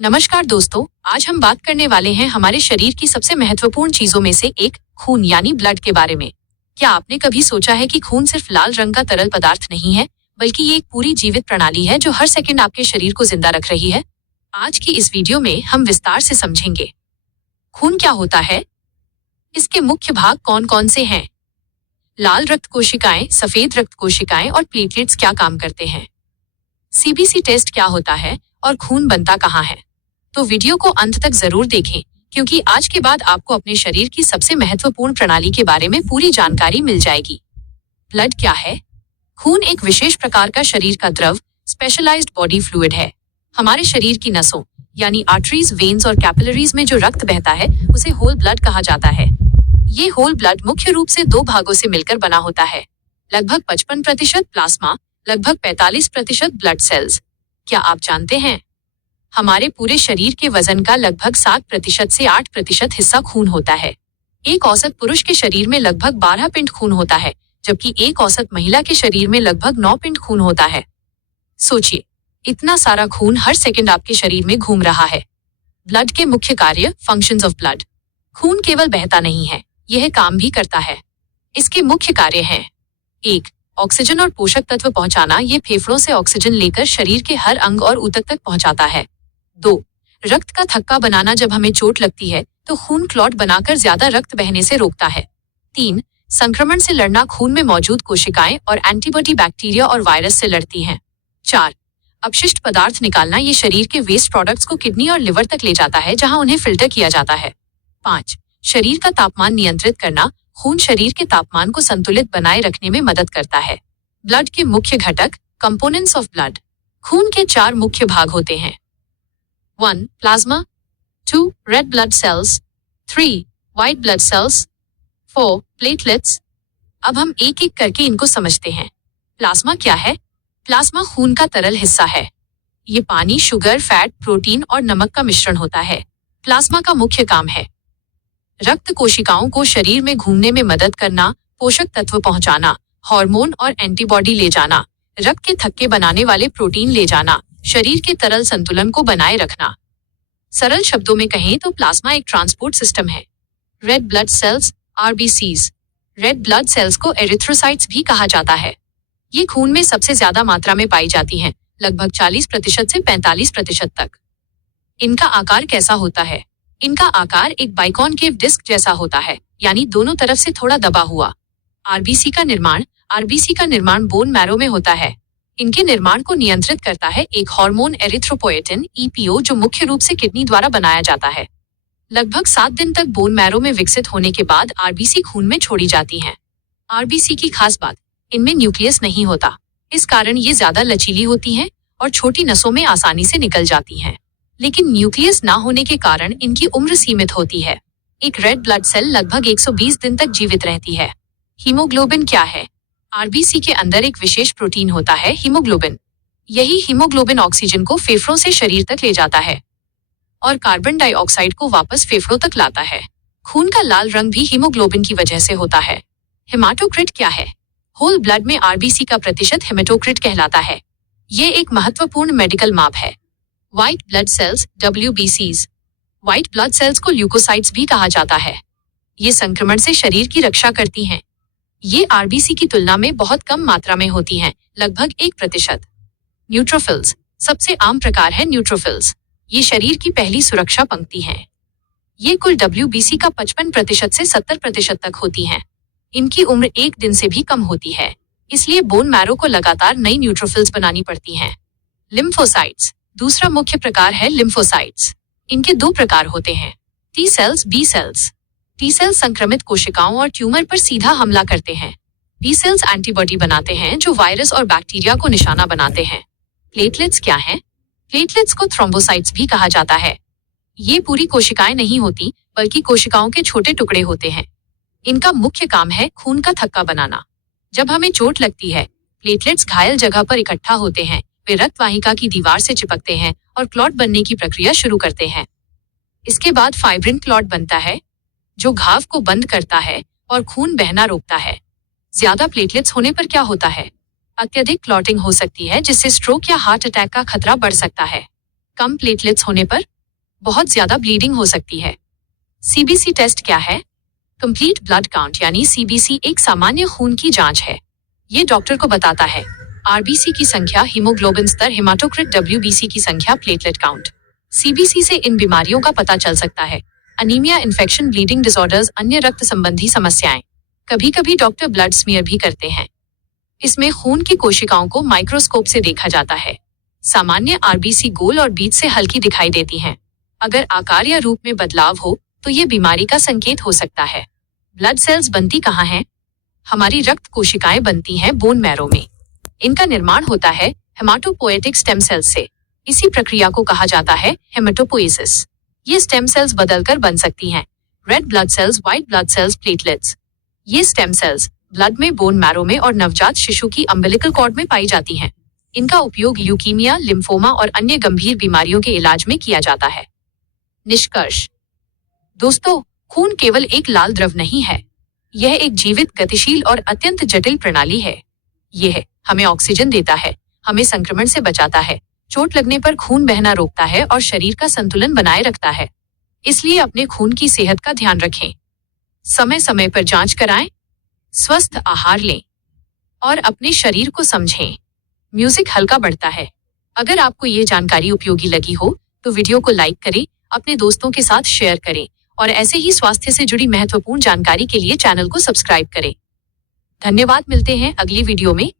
नमस्कार दोस्तों, आज हम बात करने वाले हैं हमारे शरीर की सबसे महत्वपूर्ण चीजों में से एक खून यानी ब्लड के बारे में। क्या आपने कभी सोचा है कि खून सिर्फ लाल रंग का तरल पदार्थ नहीं है, बल्कि ये एक पूरी जीवित प्रणाली है जो हर सेकंड आपके शरीर को जिंदा रख रही है। आज की इस वीडियो में हम विस्तार से समझेंगे खून क्या होता है, इसके मुख्य भाग कौन कौन से हैं, लाल रक्त कोशिकाएं, सफेद रक्त कोशिकाएं और प्लेटलेट्स क्या काम करते हैं, सीबीसी टेस्ट क्या होता है और खून बनता कहाँ है। तो वीडियो को अंत तक जरूर देखें, क्योंकि आज के बाद आपको अपने शरीर की सबसे महत्वपूर्ण प्रणाली के बारे में पूरी जानकारी मिल जाएगी। ब्लड क्या है? खून एक विशेष प्रकार का शरीर का द्रव, स्पेशलाइज्ड बॉडी फ्लूइड है। हमारे शरीर की नसों यानी आर्टरीज, वेन्स और कैपिलरीज में जो रक्त बहता है उसे होल ब्लड कहा जाता है। ये होल ब्लड मुख्य रूप से दो भागों से मिलकर बना होता है। लगभग 55% प्लाज्मा, लगभग 45% ब्लड सेल्स। क्या आप जानते हैं हमारे पूरे शरीर के वजन का लगभग 7% से 8% हिस्सा खून होता है। एक औसत पुरुष के शरीर में लगभग 12 पिंड खून होता है, जबकि एक औसत महिला के शरीर में लगभग 9 पिंड खून होता है। सोचिए, इतना सारा खून हर सेकंड आपके शरीर में घूम रहा है। ब्लड के मुख्य कार्य, फंक्शंस ऑफ ब्लड। खून केवल बहता नहीं है, यह काम भी करता है। इसके मुख्य कार्य हैं: 1. ऑक्सीजन और पोषक तत्व पहुंचाना, ये फेफड़ों से ऑक्सीजन लेकर शरीर के हर अंग और ऊतक तक पहुंचाता है। 2. रक्त का थक्का बनाना, जब हमें चोट लगती है तो खून क्लॉट बनाकर ज्यादा रक्त बहने से रोकता है। 3. संक्रमण से लड़ना, खून में मौजूद कोशिकाएं और एंटीबॉडी बैक्टीरिया और वायरस से लड़ती हैं। 4. अपशिष्ट पदार्थ निकालना, ये शरीर के वेस्ट प्रोडक्ट्स को किडनी और लिवर तक ले जाता है, जहां उन्हें फिल्टर किया जाता है। 5. शरीर का तापमान नियंत्रित करना, खून शरीर के तापमान को संतुलित बनाए रखने में मदद करता है। ब्लड के मुख्य घटक, कंपोनेंट्स ऑफ ब्लड। खून के 4 मुख्य भाग होते हैं: 1. Plasma, 2. Red blood cells, 3. White blood cells, 4. Platelets। अब हम एक एक करके इनको समझते हैं। प्लाज्मा क्या है? प्लाज्मा खून का तरल हिस्सा है। ये पानी, शुगर, फैट, प्रोटीन और नमक का मिश्रण होता है। प्लाज्मा का मुख्य काम है रक्त कोशिकाओं को शरीर में घूमने में मदद करना, पोषक तत्व पहुंचाना, हार्मोन और एंटीबॉडी ले जाना, रक्त के थक्के बनाने वाले प्रोटीन ले जाना, शरीर के तरल संतुलन को बनाए रखना। सरल शब्दों में कहें तो प्लाज्मा एक ट्रांसपोर्ट सिस्टम है। Red blood cells, RBCs. Red blood cells को एरिथ्रोसाइट्स भी कहा जाता है। ये खून में सबसे ज्यादा मात्रा में पाई जाती हैं, लगभग 40% से 45% तक। इनका आकार कैसा होता है? इनका आकार एक बाइकॉनकेव डिस्क जैसा होता है, यानी दोनों तरफ से थोड़ा दबा हुआ। आरबीसी का निर्माण बोन मैरो में होता है। इनके निर्माण को नियंत्रित करता है एक हार्मोन, एरिथ्रोपोएटिन, ईपीओ, जो मुख्य रूप से किडनी द्वारा बनाया जाता है। लगभग 7 दिन तक बोन मैरो में विकसित होने के बाद आरबीसी खून में छोड़ी जाती हैं। आरबीसी की खास बात, इनमें न्यूक्लियस नहीं होता। इस कारण ये ज्यादा लचीली होती हैं और छोटी नसों में आसानी से निकल जाती हैं। लेकिन न्यूक्लियस ना होने के कारण इनकी उम्र सीमित होती है। एक रेड ब्लड सेल लगभग 120 दिन तक जीवित रहती है। हीमोग्लोबिन क्या है? आरबीसी के अंदर एक विशेष प्रोटीन होता है, हीमोग्लोबिन। यही हीमोग्लोबिन ऑक्सीजन को फेफड़ों से शरीर तक ले जाता है और कार्बन डाइऑक्साइड को वापस फेफड़ों तक लाता है। खून का लाल रंग भी हीमोग्लोबिन की वजह से होता है। हेमाटोक्रिट क्या है? होल ब्लड में आरबीसी का प्रतिशत हेमाटोक्रिट कहलाता है। ये एक महत्वपूर्ण मेडिकल माप है। White blood cells, WBCs। White blood cells को ल्यूकोसाइट्स भी कहा जाता है। ये संक्रमण से शरीर की रक्षा करती हैं। ये आरबीसी की तुलना में बहुत कम मात्रा में होती हैं, लगभग 1%। न्यूट्रोफिल्स सबसे आम प्रकार है। न्यूट्रोफिल्स ये शरीर की पहली सुरक्षा पंक्ति हैं। ये कुल WBC का 55% से 70% तक होती हैं। इनकी उम्र 1 दिन से भी कम होती है, इसलिए बोन मैरो को लगातार नई न्यूट्रोफिल्स बनानी पड़ती हैं। लिम्फोसाइट्स दूसरा मुख्य प्रकार है। लिम्फोसाइट्स इनके 2 प्रकार होते हैं, T cells, B cells. T cells संक्रमित कोशिकाओं और ट्यूमर पर सीधा हमला करते हैं। बी सेल्स एंटीबॉडी बनाते हैं जो वायरस और बैक्टीरिया को निशाना बनाते हैं। प्लेटलेट्स क्या हैं? प्लेटलेट्स को थ्रोम्बोसाइट्स भी कहा जाता है। ये पूरी कोशिकाएं नहीं होती, बल्कि कोशिकाओं के छोटे टुकड़े होते हैं। इनका मुख्य काम है खून का थक्का बनाना। जब हमें चोट लगती है, प्लेटलेट्स घायल जगह पर इकट्ठा होते हैं। वे रक्त वाहिका की दीवार से चिपकते हैं और क्लॉट बनने की प्रक्रिया शुरू करते हैं। इसके बाद फाइब्रिन क्लॉट बनता है, जो घाव को बंद करता है और खून बहना रोकता है। ज्यादा प्लेटलेट्स होने पर क्या होता है? अत्यधिक क्लॉटिंग हो सकती है, जिससे स्ट्रोक या हार्ट अटैक का खतरा बढ़ सकता है। कम प्लेटलेट्स होने पर बहुत ज्यादा ब्लीडिंग हो सकती है। सीबीसी टेस्ट क्या है? कंप्लीट ब्लड काउंट यानी सीबीसी एक सामान्य खून की जांच है। ये डॉक्टर को बताता है आरबीसी की संख्या, हीमोग्लोबिन स्तर, हेमाटोक्रिट, डब्ल्यूबीसी की संख्या, प्लेटलेट काउंट। सीबीसी से इन बीमारियों का पता चल सकता है: अनीमिया, इन्फेक्शन, ब्लीडिंग डिसऑर्डर्स, अन्य रक्त संबंधी समस्याएं। कभी कभी डॉक्टर ब्लड स्मीयर भी करते हैं। इसमें खून की कोशिकाओं को माइक्रोस्कोप से देखा जाता है। सामान्य आरबीसी गोल और बीच से हल्की दिखाई देती हैं। अगर आकार या रूप में बदलाव हो तो ये बीमारी का संकेत हो सकता है। ब्लड सेल्स बनती कहाँ हैं? हमारी रक्त कोशिकाएं बनती हैं बोन मैरो में। इनका निर्माण होता है हेमाटोपोएटिक स्टेम सेल्स से। इसी प्रक्रिया को कहा जाता है हेमेटोपोइसिस। ये स्टेम सेल्स बदलकर बन सकती हैं red blood cells, white blood cells, platelets. ये स्टेम सेल्स ब्लड में, बोन मैरो में और नवजात शिशु की अम्बिलिकल कॉर्ड में पाई जाती हैं। इनका उपयोग ल्यूकीमिया, लिम्फोमा और अन्य गंभीर बीमारियों के इलाज में किया जाता है। निष्कर्ष दोस्तों, खून केवल एक लाल द्रव नहीं है। यह एक जीवित, गतिशील और अत्यंत जटिल प्रणाली है। यह हमें ऑक्सीजन देता है, हमें संक्रमण से बचाता है, चोट लगने पर खून बहना रोकता है और शरीर का संतुलन बनाए रखता है। इसलिए अपने खून की सेहत का ध्यान रखें, समय समय पर जांच कराएं, स्वस्थ आहार लें और अपने शरीर को समझें। म्यूजिक हल्का बढ़ता है। अगर आपको ये जानकारी उपयोगी लगी हो तो वीडियो को लाइक करें, अपने दोस्तों के साथ शेयर करें और ऐसे ही स्वास्थ्य से जुड़ी महत्वपूर्ण जानकारी के लिए चैनल को सब्सक्राइब करें। धन्यवाद। मिलते हैं अगली वीडियो में।